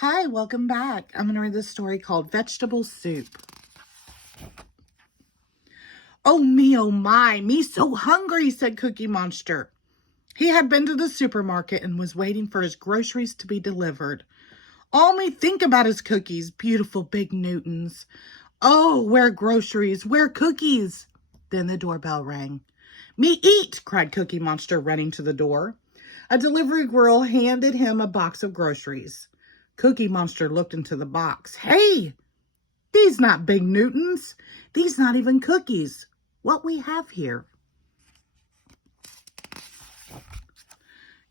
Hi, welcome back. I'm going to read this story called Vegetable Soup. Oh my, me so hungry, said Cookie Monster. He had been to the supermarket and was waiting for his groceries to be delivered. All me think about is cookies, beautiful big Newtons. Oh, where groceries, where cookies? Then the doorbell rang. Me eat, cried Cookie Monster, running to the door. A delivery girl handed him a box of groceries. Cookie Monster looked into the box. Hey, these not big Newtons. These not even cookies. What we have here?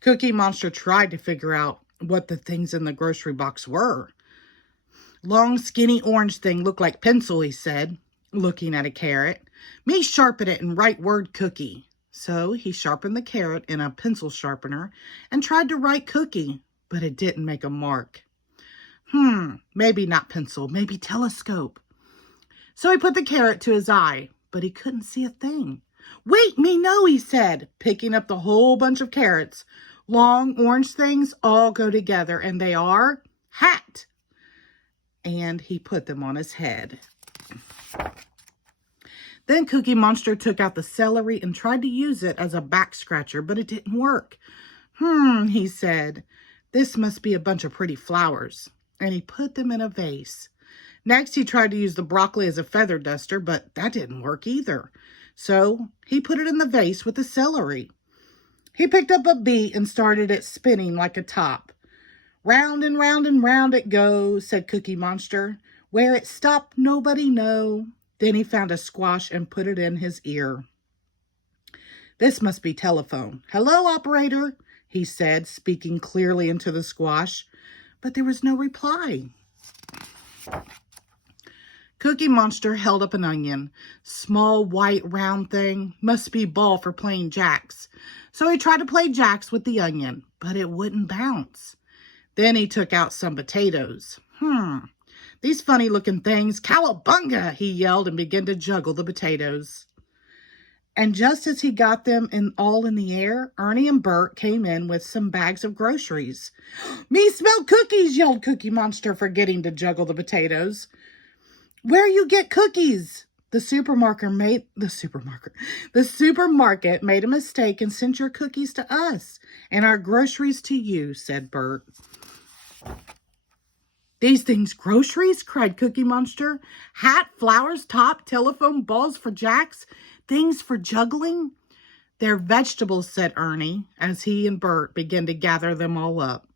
Cookie Monster tried to figure out what the things in the grocery box were. Long, skinny orange thing looked like pencil, he said, looking at a carrot. Me sharpen it and write word cookie. So he sharpened the carrot in a pencil sharpener and tried to write cookie, but it didn't make a mark. Maybe not pencil, maybe telescope. So he put the carrot to his eye, but he couldn't see a thing. Wait, me no, he said, picking up the whole bunch of carrots. Long orange things all go together, and they are hat. And he put them on his head. Then Cookie Monster took out the celery and tried to use it as a back scratcher, but it didn't work. He said, this must be a bunch of pretty flowers. And he put them in a vase. Next, he tried to use the broccoli as a feather duster, but that didn't work either. So he put it in the vase with the celery. He picked up a beet and started it spinning like a top. Round and round and round it goes, said Cookie Monster. Where it stopped, nobody know. Then he found a squash and put it in his ear. This must be telephone. Hello, operator, he said, speaking clearly into the squash. But there was no reply. Cookie Monster held up an onion. Small, white, round thing. Must be ball for playing jacks. So he tried to play jacks with the onion, but it wouldn't bounce. Then he took out some potatoes. These funny-looking things. Cowabunga, he yelled and began to juggle the potatoes. And just as he got them all in the air, Ernie and Bert came in with some bags of groceries. Me smell cookies, yelled Cookie Monster, forgetting to juggle the potatoes. Where you get cookies? The supermarket made a mistake and sent your cookies to us and our groceries to you, said Bert. These things groceries? Cried Cookie Monster. Hat, flowers, top, telephone, balls for jacks, things for juggling? They're vegetables, said Ernie, as he and Bert began to gather them all up.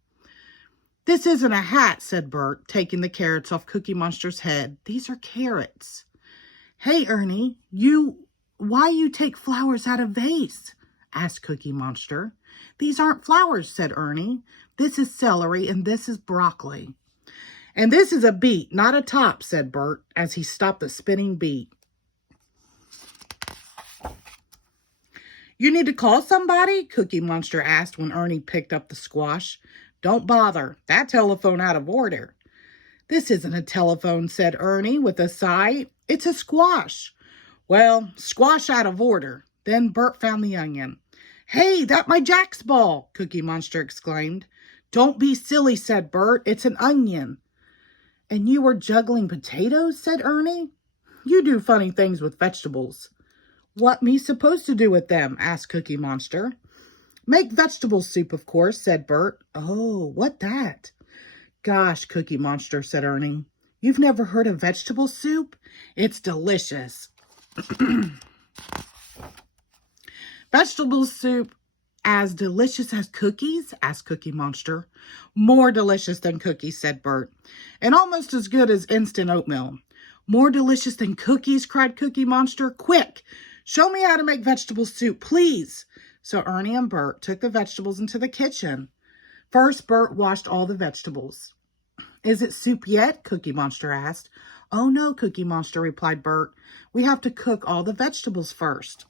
This isn't a hat, said Bert, taking the carrots off Cookie Monster's head. These are carrots. Hey, Ernie, why you take flowers out of vase? Asked Cookie Monster. These aren't flowers, said Ernie. This is celery and this is broccoli. And this is a beet, not a top, said Bert, as he stopped the spinning beet. You need to call somebody? Cookie Monster asked when Ernie picked up the squash. Don't bother. That telephone out of order. This isn't a telephone, said Ernie with a sigh. It's a squash. Well, squash out of order. Then Bert found the onion. Hey, that my Jack's ball, Cookie Monster exclaimed. Don't be silly, said Bert. It's an onion. And you were juggling potatoes, said Ernie. You do funny things with vegetables. What me supposed to do with them? Asked Cookie Monster. Make vegetable soup, of course, said Bert. Oh, what that? Gosh, Cookie Monster, said Ernie. You've never heard of vegetable soup? It's delicious. Vegetable soup as delicious as cookies? Asked Cookie Monster. More delicious than cookies, said Bert. And almost as good as instant oatmeal. More delicious than cookies, cried Cookie Monster. Quick, show me how to make vegetable soup, please. So Ernie and Bert took the vegetables into the kitchen. First, Bert washed all the vegetables. Is it soup yet? Cookie Monster asked. Oh, no, Cookie Monster, replied Bert. We have to cook all the vegetables first.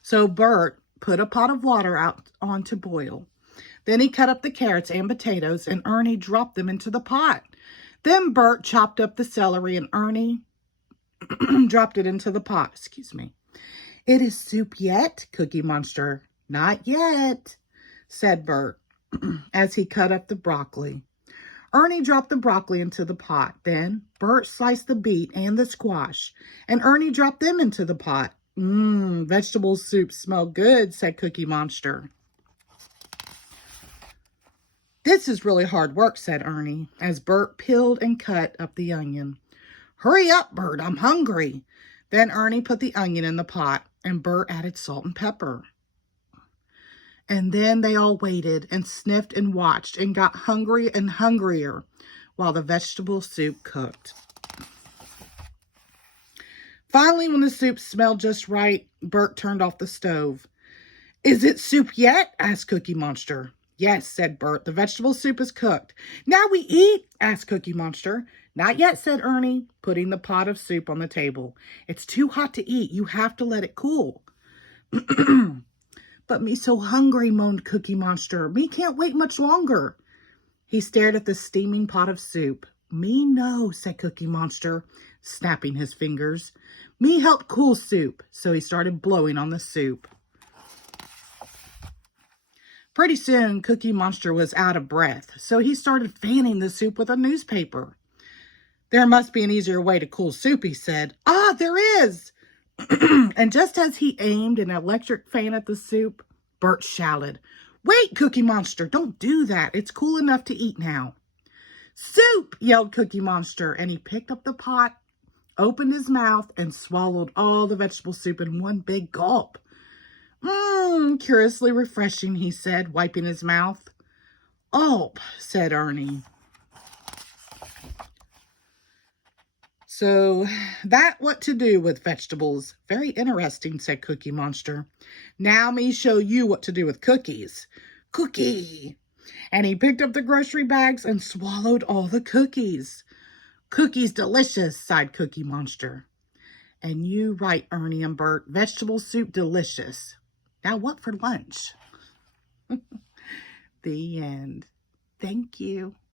So Bert put a pot of water out on to boil. Then he cut up the carrots and potatoes, and Ernie dropped them into the pot. Then Bert chopped up the celery, and Ernie dropped it into the pot. Excuse me. It is soup yet, Cookie Monster. Not yet, said Bert. as he cut up the broccoli. Ernie dropped the broccoli into the pot. Then Bert sliced the beet and the squash, and Ernie dropped them into the pot. Vegetable soup smell good, said Cookie Monster. This is really hard work, said Ernie, as Bert peeled and cut up the onion. Hurry up, Bert, I'm hungry. Then Ernie put the onion in the pot, and Bert added salt and pepper. And then they all waited and sniffed and watched and got hungry and hungrier while the vegetable soup cooked. Finally, when the soup smelled just right, Bert turned off the stove. Is it soup yet? Asked Cookie Monster. Yes, said Bert. The vegetable soup is cooked. Now we eat? Asked Cookie Monster. Not yet, said Ernie, putting the pot of soup on the table. It's too hot to eat. You have to let it cool. But me so hungry, moaned Cookie Monster. Me can't wait much longer. He stared at the steaming pot of soup. Me no, said Cookie Monster, snapping his fingers. Me help cool soup. So he started blowing on the soup. Pretty soon, Cookie Monster was out of breath, so he started fanning the soup with a newspaper. There must be an easier way to cool soup, he said. Ah, there is! And just as he aimed an electric fan at the soup, Bert shouted, Wait, Cookie Monster, don't do that. It's cool enough to eat now. Soup, yelled Cookie Monster, and he picked up the pot, opened his mouth, and swallowed all the vegetable soup in one big gulp. Curiously refreshing, he said, wiping his mouth. Oh, said Ernie. So, that what to do with vegetables. Very interesting, said Cookie Monster. Now me show you what to do with cookies. Cookie! And he picked up the grocery bags and swallowed all the cookies. Cookies delicious, sighed Cookie Monster. And you right, Ernie and Bert. Vegetable soup delicious. Now what for lunch? The end. Thank you.